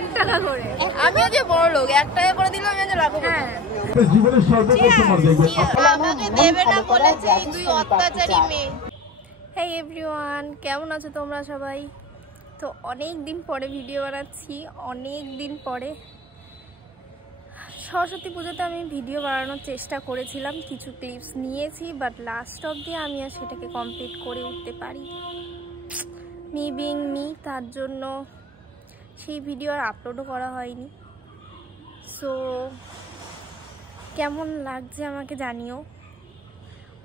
1 টাকা করে। আমিও যে বড় লোক, 1 টাকা করে দিলাম আমি যে লাভ করব। হ্যাঁ জীবনের সর্বোচ্চ সময় দেখবেন আমাকে দেবে না বলেছে এই দুই অত্যাচারী মেয়ে। হেই এভরিওয়ান, কেমন আছো তোমরা সবাই? তো অনেক দিন পরে ভিডিও বানাচ্ছি, অনেক দিন পরে। সরস্বতী পুজোতে আমি ভিডিও বানানোর চেষ্টা করেছিলাম, কিছু ক্লিপস নিয়েছি, বাট লাস্ট অবধি আমি আর সেটাকে কমপ্লিট করে উঠতে পারি। মি বিং মি, তার জন্য সেই ভিডিও আর আপলোডও করা হয়নি। সো কেমন লাগছে আমাকে জানিও।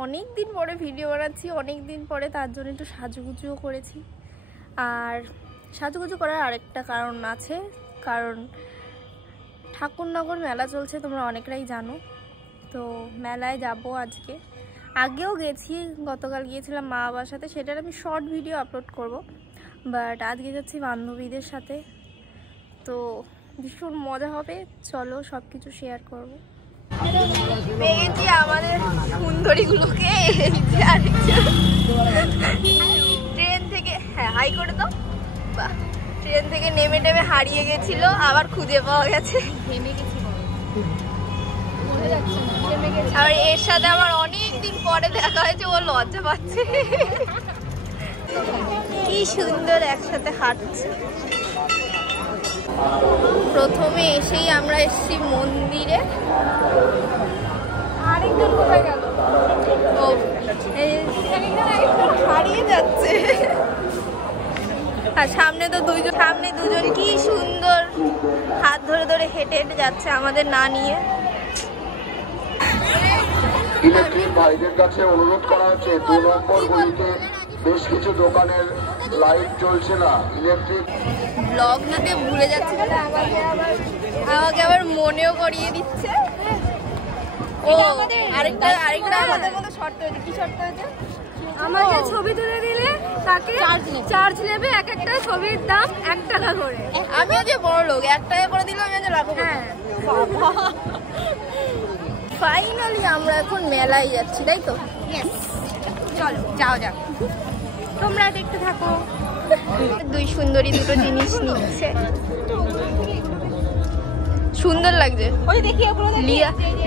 অনেক দিন পরে ভিডিও বানাচ্ছি, অনেক দিন পরে, তার জন্য একটু সাজুগুজুও করেছি। আর সাজুগুজু করার আরেকটা কারণ আছে, কারণ ঠাকুরনগর মেলা চলছে, তোমরা অনেকটাই জানো। তো মেলায় যাব আজকে, আগেও গেছি, গতকাল গিয়েছিলাম মা বাবার সাথে, সেটার আমি শর্ট ভিডিও আপলোড করব। বাট আজকে যাচ্ছি বান্ধবীদের সাথে, তো ভীষণ মজা হবে। চলো সব কিছু শেয়ার করবো। পেয়েছি আমাদের সুন্দরীগুলোকে ট্রেন থেকে, হ্যাঁ হাই করে তো, বাহ, ট্রেন থেকে নেমে টেমে হারিয়ে গেছিল, আবার খুঁজে পাওয়া গেছে। আর এর সাথে আমার অনেক দিন পরে দেখা হয়েছে, ও লজ্জা পাচ্ছে। কি সুন্দর একসাথে হাঁটছে। প্রথমে এসেই আমরা এসেছি মন্দিরে। আরেকজন কোথায় গেল? ও হারিয়ে যাচ্ছে। আর সামনে তো দুজন কি সুন্দর হাত ধরে ধরে হেঁটে হেঁটে যাচ্ছে আমাদের না নিয়ে। ইলেকট্রিক ভাইদের কাছে অনুরোধ করা হচ্ছে 2 নম্বর গলিতে বেশ কিছু দোকানের লাইট জ্বলছে না। ইলেকট্রিক ব্লগ নিতে ভুলে যাচ্ছে, আমাকে আবার মনেও করিয়ে দিচ্ছে। ও আরেকটা আমাদের মতো শর্ত হয়েছে। কি শর্ত হয়েছে? আমাকে ছবি তুলে দিলে তাকে চার্জ নেবে, এক একটা ছবির দাম 1 টাকা করে। আমিও যে বড় লোক, 1 টাকা করে দিলাম আমি যে লাভ করব। হ্যাঁ ফাইনালি আমরা এখন মেলায় যাচ্ছি, তাই তো? চলো যাও যাক, তোমরা দেখতে থাকো। দুই সুন্দরী দুটো জিনিস নিচ্ছে, সুন্দর লাগছে। ওই দেখি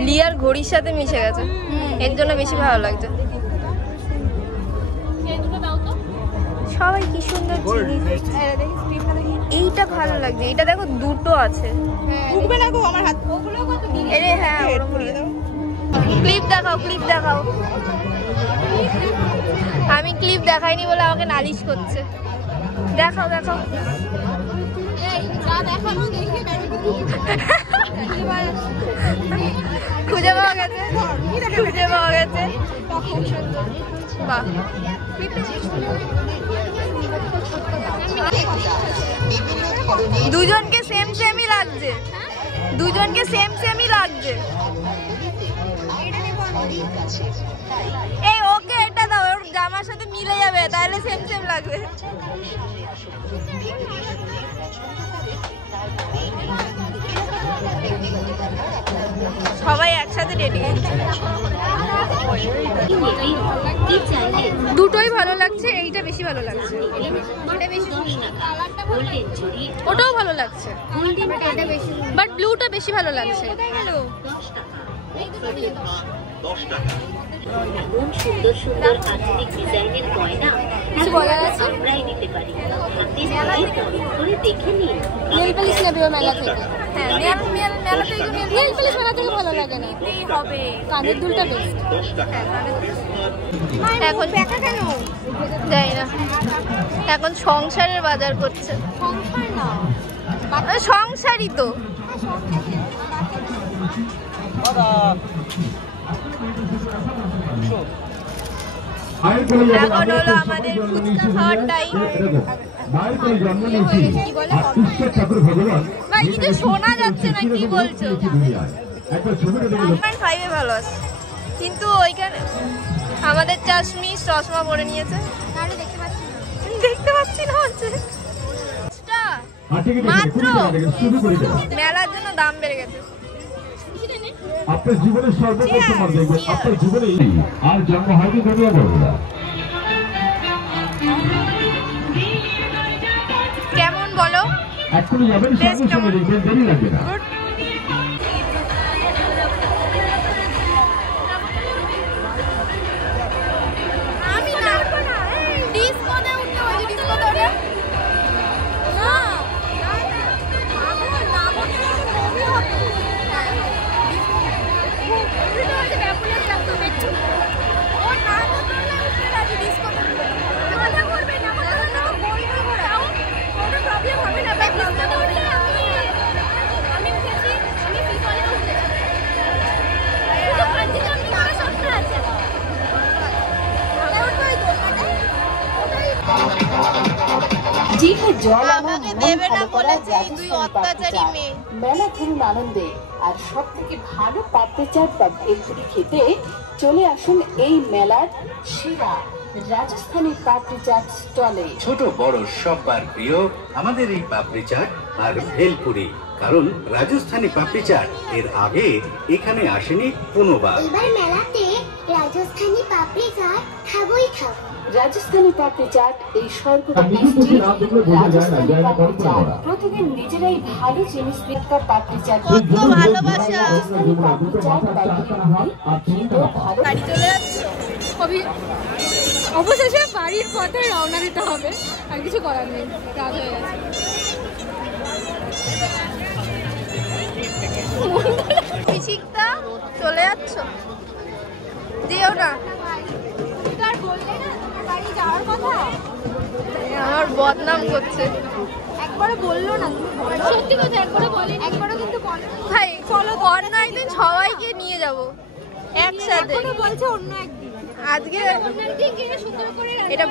লিয়ার ঘড়ির সাথে মিশে গেছে, এর জন্য বেশি ভালো লাগছে। সবাই কি সুন্দর জিনিস। এইটা ভালো লাগছে, এইটা দেখো দুটো আছে। উঠবে না গো আমার হাত। ওগুলো কত দিন? এরে হ্যাঁ, ক্লিপ দেখাও, ক্লিপ দেখাও। আমি ক্লিপ দেখাইনি বলে আমাকে নালিশ করছে। দেখাও দেখাও। খুঁজে পাওয়া গেছে, খুঁজে পাওয়া গেছে। বাহ, দুজনকে সেম সেমই লাগছে, দুজনকে সেম সেমই লাগছে। এই ওকে এটা দাও, ওর জামার সাথে মিলে যাবে, তাহলে সেম সেম লাগবে। সবাই একসাথে রেডি। দুটোই ভালো লাগছে, এইটা বেশি ভালো লাগছে। ওটাও ভালো লাগছে, বাট ব্লুটা বেশি ভালো লাগছে। সুন্দর সুন্দর আধুনিক ডিজাইনের গয়না কিছু বলার আছে? আমরাই দিতে পারি। করে দেখে নিন। নেল পালিশ নেবে মেলা থেকে? হ্যাঁ, নেল পালিশ মেলা থেকে ভালো লাগে না, হবে কানের দুলটা বেস্ট। এখন যাই না, এখন সংসারের বাজার করছে। সংসারই তো। এখন হলো আমাদের ফুচকা খাওয়ার টাইম। ভাই কিছু শোনা যাচ্ছে না, কি বলছো? 1.5 এ ভালো আছে, কিন্তু ওইখানে আমাদের চাশমি চশমা পরে নিয়েছে, দেখতে পাচ্ছি না হচ্ছে মাত্র। মেলার জন্য দাম বেড়ে গেছে। আপনার জীবনের সর্বোচ্চ সময় দেখবেন আপনার জীবনে আর জন্ম হয়নি দুনিয়া বড়রা। কেমন বলো? এক্ষুনি যাবেন, সঙ্গে সঙ্গে দেখবেন, দেরি লাগবে না। আমাকে দেবে না বলেছে তুই অত্যাচারী মেয়ে। মেলা ঘুরুন আনন্দে, আর সব থেকে ভালো পাপড়ি চাট বা ভেলপুরি খেতে চলে আসুন এই মেলার সেরা রাজস্থানী পাপড়ি চাট স্টলে। ছোট বড় সবার প্রিয় আমাদের এই পাপড়ি চাট আর ভেলপুরি, কারণ রাজস্থানী পাপড়ি চাট এর আগে এখানে আসেনি কোনোবার। এবার মেলাতে রাজস্থানী পাপড়ি চাট খাবোই খাবো। রাজস্থানী পাপড়ি চাট এই সর্বদা টেস্টি রাজস্থানী পাপড়ি চাট। প্রতিদিন নিজেরাই ভালো জিনিস বিক্রি পাপড়ি চাট। কত ভালোবাসা। রাজস্থানী পাপড়ি চাট গাড়ি চলে যাচ্ছে। অবশেষে বাড়ির পথে রওনা দিতে হবে, আর কিছু করার নেই, রাত হয়ে গেছে। পিসিকটা চলে যাচ্ছ, যেও না। আমার বদনাম করছে। একবারে বললো না, সত্যি কথা একবারে বলে, একবারও কিন্তু বলে ভাই অন্য একদিন সবাইকে নিয়ে যাব একসাথে। বলছে অন্য একদিন, আজকে অন্য একদিন গিয়ে সুন্দর করে এটা